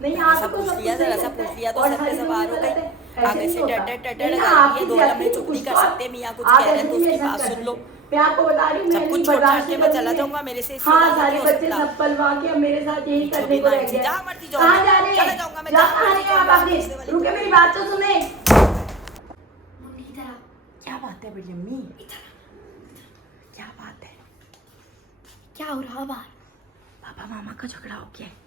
नहीं जरा सा पूछ लिया, जरा सा पूछ लिया तो सर पे सवार हो गई। आगे से टटर लगा रही है, 2 लम्हे चुप नहीं कर सकते। मियाँ कुछ कह रहे हैं तो उसकी बात सुन लो। मैं आपको बता रही हूँ, सब कुछ छोड़ छाड़ के मैं चला जाऊंगा, मेरे से इससे हाँ ज्यादा सारे नहीं हो बच्चे सकता। सब पलवा के अब मेरे साथ यही पीछे करने भी को रह मानसी, गया। जहाँ मर्जी जाओ, कहाँ जा रहे चला हैं? जाऊंगा मैं, जा जहाँ कहाँ मर्जी रहे हैं आप जाऊंगा। आगे? रुके, मेरी बात तो सुने। मुन्नी इधर आ। क्या बात है बड़ी अम्मी? क्या बात है? क्या हो रहा बाहर? पापा मामा का झगड़ा हो गया है।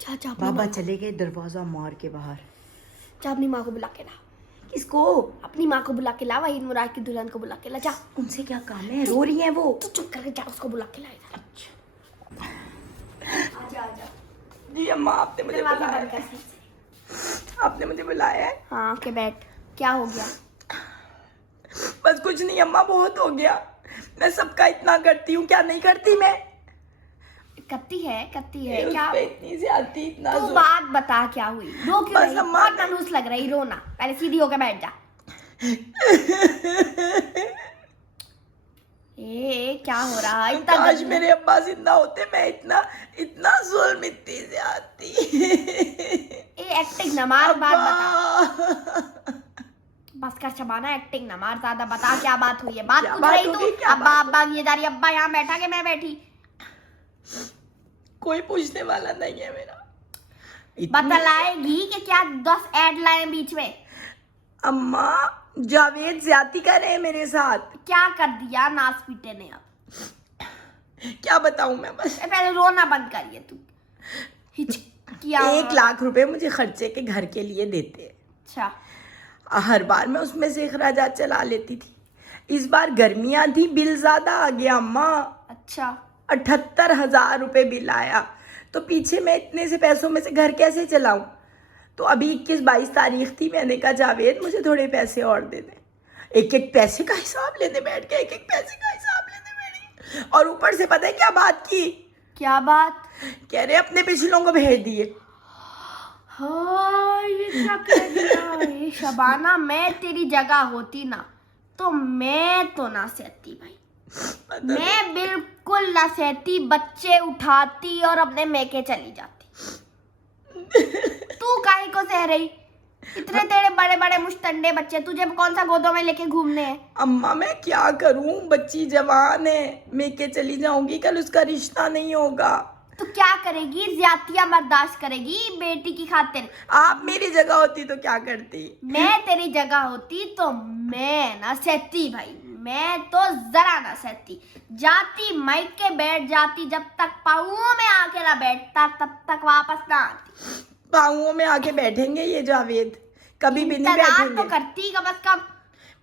जा बाबा चले गए दरवाजा मार के बाहर। जा अपनी माँ को बुला के ला। किसको? अपनी माँ को बुला के ला, वहीद मुराद की दुल्हन को बुला के ला। जा, उनसे क्या काम है? रो रही है वो। तू चुप करके जा, उसको बुला के ला इधर। अच्छा आजा आजा। जी अम्मा, आपने मुझे दरवाजा बुलाया बंद कर है। सही से। आपने मुझे बुलाया है। हाँ के बैठ। क्या हो गया? बस कुछ नहीं अम्मा, बहुत हो गया। मैं सबका इतना करती हूँ, क्या नहीं करती मैं? करती है उस क्या? पे इतनी ज्यादती, इतना तू जोर। बात बता, क्या हुई? रो क्यों बस रही? अम्मा बहुत मनहूस लग रही, रोना। पहले सीधी होकर बैठ जा। क्या हो रहा है? इतना काश गंदा- मेरे अब्बा जिंदा होते, मैं इतना इतना जुल्म इतनी ज्यादती। एक्टिंग न मार, बात बता। अब्बा। बस कर शबाना, एक्टिंग न मार, ज्यादा बता क्या बात हुई है। बात क्या पूछ बात रही होगी? तू। क्या अब्बा बात अब्बा ये जा रही, अब्बा यहाँ बैठा के मैं बैठी। कोई पूछने वाला नहीं है मेरा। बतलाएगी कि क्या 10 ऐड लाए बीच में? अम्मा, जावेद ज्यादती कर रहे हैं मेरे साथ। क्या कर दिया नास पीटे ने? अब क्या बताऊं मैं? बस पहले रोना बंद करिए तू। हिचकिया 1 लाख रुपए मुझे खर्चे के घर के लिए देते हैं। अच्छा, हर बार मैं उसमें से अखराजात चला लेती थी। इस बार गर्मियां थी, बिल ज्यादा आ गया अम्मा। अच्छा 78,000 रुपए बिल आया। तो पीछे मैं इतने से पैसों में से घर कैसे चलाऊं? तो अभी 21-22 तारीख थी, मैंने कहा जावेद मुझे थोड़े पैसे और दे दे। एक एक पैसे का हिसाब लेने बैठ गए, एक एक पैसे का हिसाब लेने बैठ गए। और ऊपर से पता है क्या बात की? क्या बात? कह रहे अपने पिछलों को भेज दिए। हाँ ये क्या कह दिया? ये शबाना, मैं तेरी जगह होती ना तो मैं तो ना सहती भाई। मैं बिल्कुल ना सहती, बच्चे उठाती और अपने मैके चली जाती। तू काहे को सह रही? इतने तेरे बड़े बड़े मुश्तंडे बच्चे, तुझे कौन सा गोदों में लेके घूमने हैं? अम्मा मैं क्या करूं? बच्ची जवान है, मेके चली जाऊंगी, कल उसका रिश्ता नहीं होगा। तो क्या करेगी? ज्यादतियां बर्दाश्त करेगी बेटी की खातिर? आप मेरी जगह होती तो क्या करती? मैं तेरी जगह होती तो मैं ना सहती भाई, मैं तो जरा ना सहती। जाती मायके बैठ जाती, जब तक पाँवों में आके ना बैठता तब तक वापस ना आती। पाँवों में आके बैठेंगे ये जावेद? कभी भी नहीं इंतजार बैठेंगे। तो करती कम से कम।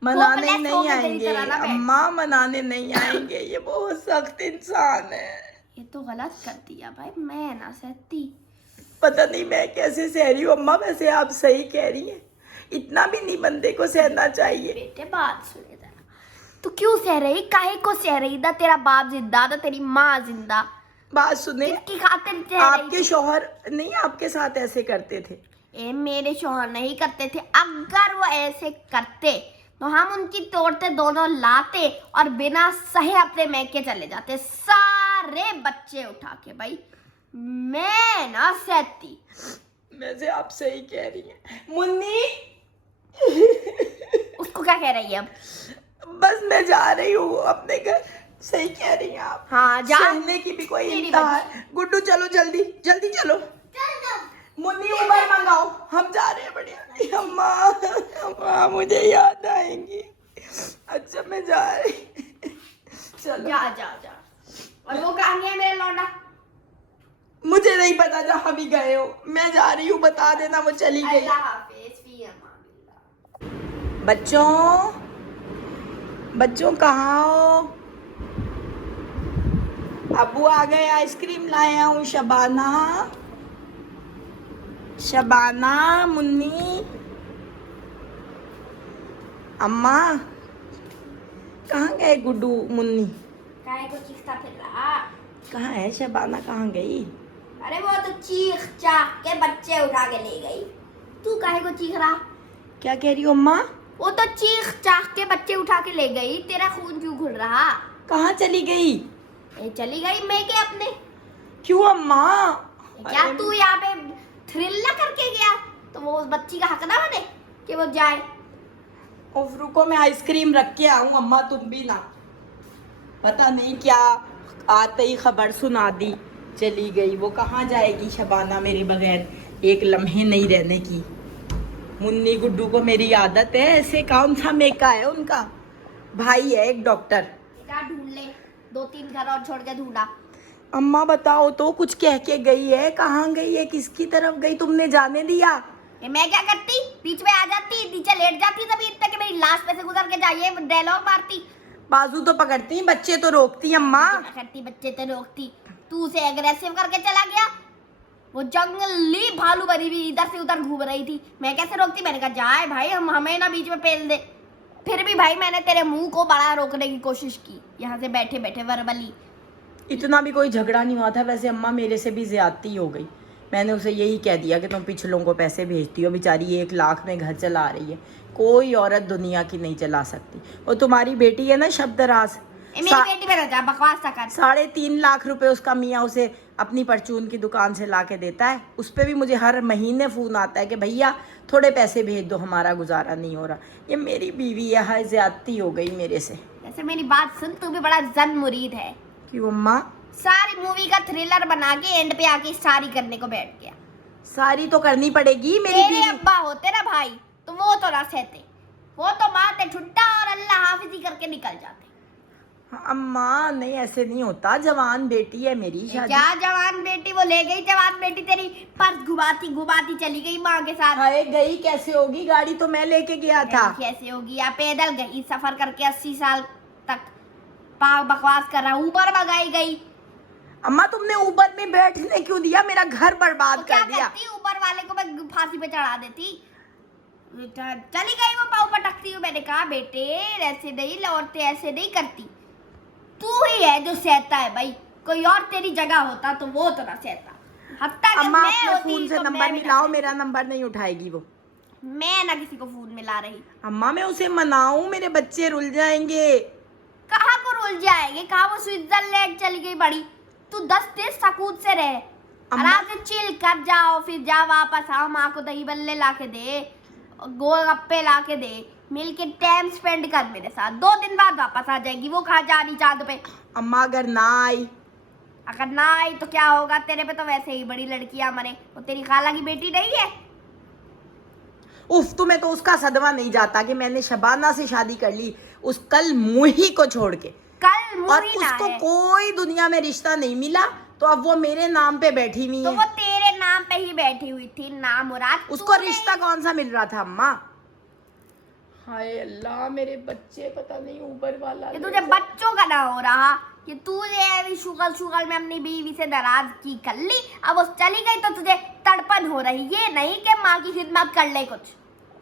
मनाने hopeless हो नहीं गए तेरी आएंगे तरह ना बैठ। अम्मा, मनाने नहीं आएंगे। ये बहुत सख्त इंसान है। ये तो गलत कर दिया भाई, मैं ना सहती। पता नहीं मैं कैसे सह रही हूँ अम्मा। वैसे आप सही कह रही हैं, इतना भी नहीं बंदे को सहना चाहिए। बेटे बात सुने जरा, तू क्यों सह रही? काहे को सह रही? ना तेरा बाप जिंदा, ना तेरी माँ जिंदा। बात सुने, किसकी खातिर सह रही आपके थी? शौहर नहीं आपके साथ ऐसे करते थे? मेरे शौहर नहीं करते थे। अगर वो ऐसे करते तो हम उनकी तोड़ते, दोनों लाते और बिना सहे अपने मैके चले जाते, सारे बच्चे उठा के भाई। मैं ना सहती। वैसे आप सही कह रही हैं मुन्नी। उसको क्या कह रही है अब? बस मैं जा रही हूँ अपने घर। सही कह रही हैं आप। हाँ जा। सहने की भी कोई मेरी इंतहा है? गुड्डू चलो जल्दी जल्दी चलो। मुन्नी उबर मंगाओ, हम जा रहे हैं। बढ़िया अम्मा, अम्मा मुझे याद आएंगी। अच्छा मैं जा रही। चलो जा जा जा। और वो कहाँ गया मेरा लौंडा? मुझे नहीं पता, जहाँ भी गए हो। मैं जा रही हूँ, बता देना वो चली गई। अल्लाह हाफिज, फी अमान। बच्चों कहाँ हो? अब्बू आ गए, आइसक्रीम लाया हूँ। शबाना, शबाना, मुन्नी, अम्मा कहाँ गए? गुड्डू मुन्नी काहे को चीखता फिर रहा? कहाँ है? शबाना कहाँ गई? अरे वो तो चीख चाख के बच्चे उठा के ले गई। तू काहे को चीख रहा? क्या कह रही हो अम्मा? वो तो चीख चाख के बच्चे उठा के ले गई। तेरा खून क्यों घुल रहा? कहाँ चली गई? चली गई मैं के अपने। क्यों अम्मा? क्या तू यहाँ पे वो उस बच्ची का हक ना बने कि वो जाए। उफ रुको, मैं आइसक्रीम रख के आऊं। अम्मा तुम भी ना, पता नहीं क्या आते ही खबर सुना दी, चली गई। वो कहाँ जाएगी शबाना मेरे बगैर एक लम्हे नहीं रहने की। मुन्नी गुड्डू को मेरी आदत है ऐसे। कौन सा मेका है उनका, भाई है एक डॉक्टर। जा ढूंढ ले, 2-3 घर और छोड़ के ढूंढा। अम्मा बताओ तो, कुछ कह के गई है? कहाँ गई है, किसकी तरफ गई, तुमने जाने दिया? मैं क्या करती, बीच में आ जाती, नीचे लेट जाती तभी इतना कि मेरी लाश पे से गुजर के जाइए, डायलॉग मारती। बाजू तो पकड़ती, बच्चे तो रोकती अम्मा। पकड़ती बच्चे तो रोकती, तू उसे एग्रेसिव करके चला गया। वो जंगली भालू बनी हुई इधर से उधर घूम रही थी, मैं कैसे रोकती? मैंने कहा जाए भाई, हमें ना बीच में पेल दे। फिर भी भाई मैंने तेरे मुंह को बड़ा रोकने की कोशिश की, यहाँ से बैठे बैठे वर्बली। इतना भी कोई झगड़ा नहीं हुआ था वैसे अम्मा, मेरे से भी ज्यादती हो गई। मैंने उसे यही कह दिया कि तुम पिछलों को पैसे भेजती हो, बेचारी 1 लाख में घर चला रही है। कोई औरत दुनिया की नहीं चला सकती। और तुम्हारी बेटी है ना शब्दराज, मेरी बेटी पे जा बकवास सा कर। 3.5 लाख रुपए उसका मियाँ उसे अपनी परचून की दुकान से ला के देता है। उस पर भी मुझे हर महीने फ़ोन आता है कि भैया थोड़े पैसे भेज दो, हमारा गुजारा नहीं हो रहा। ये मेरी बीवी है, हर ज्यादती हो गई मेरे से। जैसे मेरी बात सुन, तू भी बड़ा जन मुरीद है। क्यों अम्मा? सारी मूवी का थ्रिलर बना के एंड पे आके सारी करने को बैठ गया। सारी तो करनी पड़ेगी मेरी तेरे बीवी। अब्बा होते ना भाई, तो वो तो ना सहते, वो तो मारते ठुट्टा और अल्लाह हाफिजी करके निकल जाते। अम्मा नहीं, ऐसे नहीं होता। जवान बेटी है मेरी, शादी। क्या जवान बेटी, वो ले गई जवान बेटी तेरी, पर्स घुमाती घुमाती चली गई माँ के साथ। हाय, गई कैसे होगी? गाड़ी तो मैं लेके गया था। कैसे होगी? या पैदल गई सफर करके 80 साल तक। पाग बकवास कर रहा, ऊपर मंगाई गई। अम्मा तुमने ऊबर में बैठने क्यों दिया? मेरा घर बर्बाद तो क्या कर दिया। करती, ऊपर वाले को मैं फांसी पे चढ़ा देती। चली गई वो पाँव पटकती हुई। मैंने कहा बेटे ऐसे नहीं, औरतें ऐसे नहीं करती। तू ही है जो सहता है भाई, कोई और तेरी जगह होता तो वो तो ना सहता। अम्मा अपने फोन से नंबर मिलाओ, मेरा नंबर नहीं उठाएगी वो। मैं ना किसी को फोन मिला रही। अम्मा मैं उसे मनाऊं, मेरे बच्चे रुल जाएंगे। कहाँ को रुल जाएंगे? कहाँ वो स्विट्जरलैंड चली गई बड़ी। तू 10 दिन सकून से रहे, आराम से चिल कर जाओ, फिर जा वापस आओ। माँ को दही बल्ले ला के दे, गोलगप्पे ला के दे, मिल के टाइम स्पेंड कर मेरे साथ। 2 दिन बाद वापस आ जाएगी। वो कहाँ जा रही चांद पे? अम्मा अगर ना आई? अगर ना आई तो क्या होगा? तेरे पे तो वैसे ही बड़ी लड़कियां मरे। वो तेरी खाला की बेटी नहीं है? उफ, तुम्हें तो उसका सदमा नहीं जाता कि मैंने शबाना से शादी कर ली, उस कल मुही को छोड़ के। कल मुही और उसको कोई दुनिया में रिश्ता नहीं मिला, तो अब वो मेरे नाम पे बैठी हुई तो है। वो तेरे नाम पे ही बैठी हुई थी ना मुराद। उसको रिश्ता कौन सा मिल रहा था अम्मा? हाय अल्लाह, मेरे बच्चे पता नहीं ऊपर वाला। ये तुझे बच्चों का ना हो रहा कि तूने शुगल में अपनी बीवी से नाराज की कर ली, अब वो चली गई तो तुझे तड़पन हो रही। ये नहीं कि माँ की खिदमत कर ले कुछ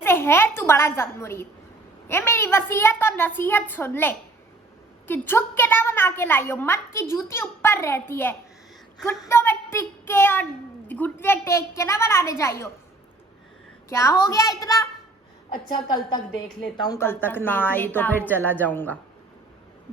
से। है तू बड़ा जन मुरीद। ये मेरी वसीयत और नसीहत सुन ले कि झुक के ना बना के लाइयो, मत की जूती ऊपर रहती है। घुटनों में टिक के और घुटने टेक के ना बनाने जाइयो। क्या हो गया इतना? अच्छा कल तक देख लेता हूँ, कल तक ना आई तो फिर चला जाऊंगा।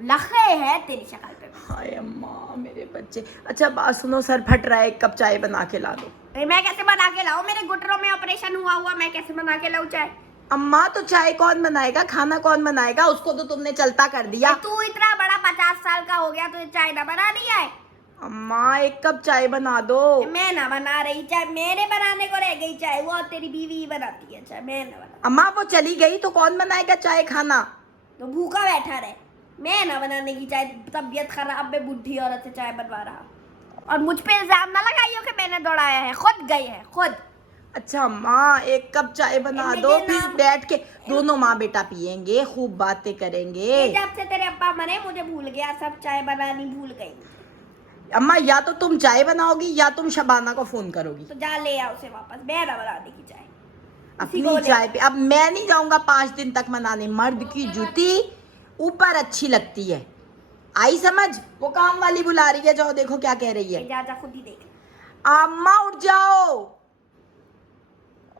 लखे है तेरी शक्ल पे। हाय अम्मा मेरे बच्चे। अच्छा बात सुनो, सर फट रहा है, 1 कप चाय बना के ला दो। मैं कैसे बना के लाऊं? मेरे घुटनों में ऑपरेशन हुआ, मैं कैसे बना के लाऊं चाय? अम्मा तो चाय कौन बनाएगा, खाना कौन बनाएगा? उसको तो तुमने चलता कर दिया। तू इतना बड़ा 50 साल का हो गया, तुझे चाय ना बनानी है? अम्मा 1 कप चाय बना दो। मैं ना बना रही चाय, मेरे बनाने को रह गई चाय। वो तेरी बीवी ही बनाती है चाय, मैं ना बना। अम्मा वो चली गई तो कौन बनाएगा चाय खाना? तो भूखा बैठा रहे, मैं ना बनाने की चाय। तबीयत खराब में बुढ़ी औरत से चाय बनवा रहा। और मुझ पे इल्जाम ना लगाइयो कि मैंने दौड़ाया है, खुद गई है खुद। अच्छा अम्मा 1 कप चाय बना दो, फिर बैठ के दोनों माँ बेटा पियेंगे, खूब बातें करेंगे। जब से तेरे अब्बा मरे मुझे भूल गया, सब चाय बनानी भूल गई। अम्मा या तो तुम चाय बनाओगी या तुम शबाना को फोन करोगी। तो जा ले आओ उसे वापस, मैं ना बनाने की चाय। अपनी चाय पे अब मैं नहीं जाऊंगा 5 दिन तक मनाने। मर्द की जूती ऊपर अच्छी लगती है, आई समझ? वो काम वाली बुला रही है, जाओ देखो क्या कह रही है। जा खुद ही देख। अम्मा उठ जाओ।